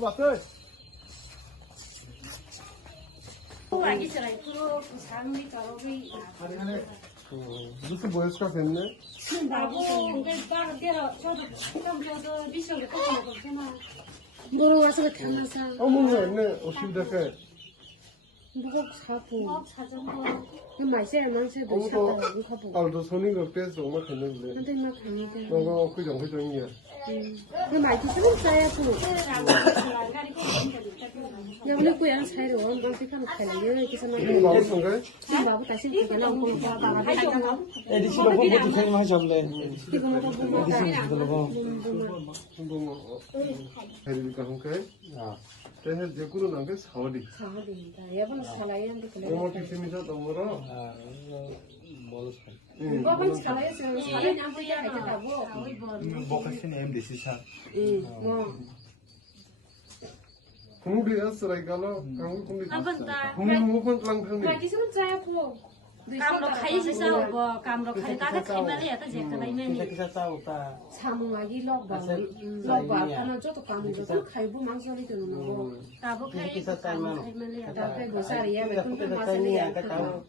맞들. 무슨 보였을까 됐네? 물어와서 담아서 어머머 했네. 어시다게. 누가 사고 마시야 망세도 어머도 사다가 하고 알도 손이 그때 정말 됐는데. 근데 막 가는데 너가 그 정이야. 그 말도 좀 짜야 또 여기 고향 사이로 원방지 가면 갈려 이렇게 이거 바로 선가요? 지금 바보 다시 그게 나오고 봐봐 에디시 로고 모두 생각하셨네. 이거 뭐가 보면 한번 해드릴까 한가요? 대해 제꾸로 남게 사월이. 사업입니다. 여번 살아야 하는데 그래. 어머 기심이다 너무라. 여번 살아야서 살아야 안 보이게 하겠다고. Vocação é decisão. 뭐 공비야 쓰라이가로 강국 공비. 공비 무슨 랑탕니. 말기 좀 짜고 Kamlo khai si sao bo kamlo khai ta khai ma le ta je ka lai me ni Kita tahu tak. 사무하기 럭바 하나 저도 감도 그 칼부 망설이 되는 거. ta bo khai Kita tahu mana. khai ma le 다음에 고사리야 Kita 그 kita 마살이 tanya, 야 kita tahu.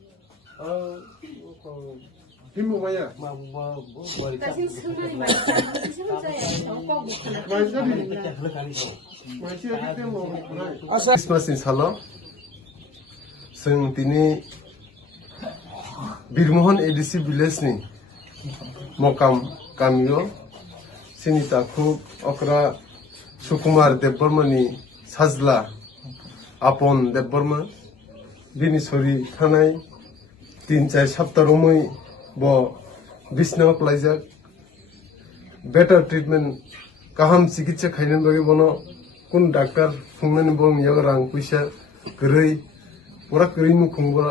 힘모가야. Mau 다시 승만이 많이 승자야. 꼭 마이사리. 마이사리 때문에 크리스마스 인살로. 승 तिनी बिरमोहन ADC village नि मकाम कामियो सिनिता खुब अकरा सुकुमार देवबर्मानि साजला आपन देवबर्मा बिनिसरी थानाय 3-4 सप्ताहमै ब बिसना प्लाइजाक बेटर ट्रिटमेंट गाहाम चिकित्सा खायनो बगे बनो कुन डाक्टर फुंनानि बं यग रां पैसा गरै पूरा गरै मुखुंबा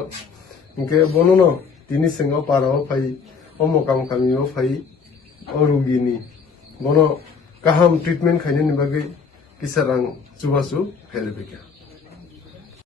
इनके बनो न तिनी सिंगाव पाराव फाई अमकाम कामियाव फाई अरुगिनी बनो गाहाम ट्रिटमेंट खायनो बगे किसा रां जुबासु फेलबेका